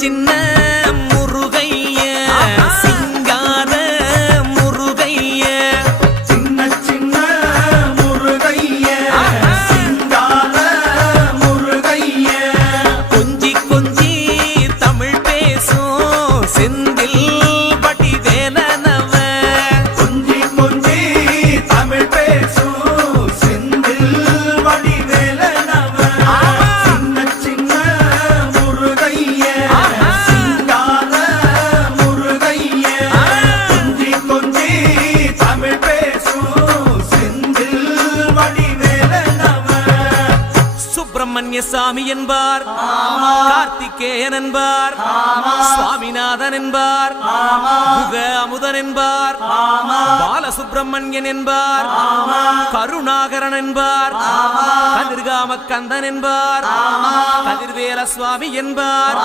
சின்ன முருகைய சிங்கார முருகைய சின்ன முருகைய சிங்கார முருகைய கொஞ்சி கொஞ்சி தமிழ் பேசும் செந்தில் வடிவேலனவ கொஞ்சி கொஞ்சி தமிழ் பேசும் செந்தில் வடிவேலனவ சின்ன முருகைய சிங்கார முருகைய கொஞ்சி கொஞ்சி தமிழ் பேசும் செந்தில் வடிவேலனவ சுப்பிரமணிய சாமி என்பார், கார்த்திகேயன் என்பார், சுவாமிநாதன் என்பார், முக அமுதன் என்பார், பாலசுப்பிரமணியன் என்பார், கருணாகரன் என்பார், கதிர்காம கந்தன் என்பார், கதிர்வேல சுவாமி என்பார்.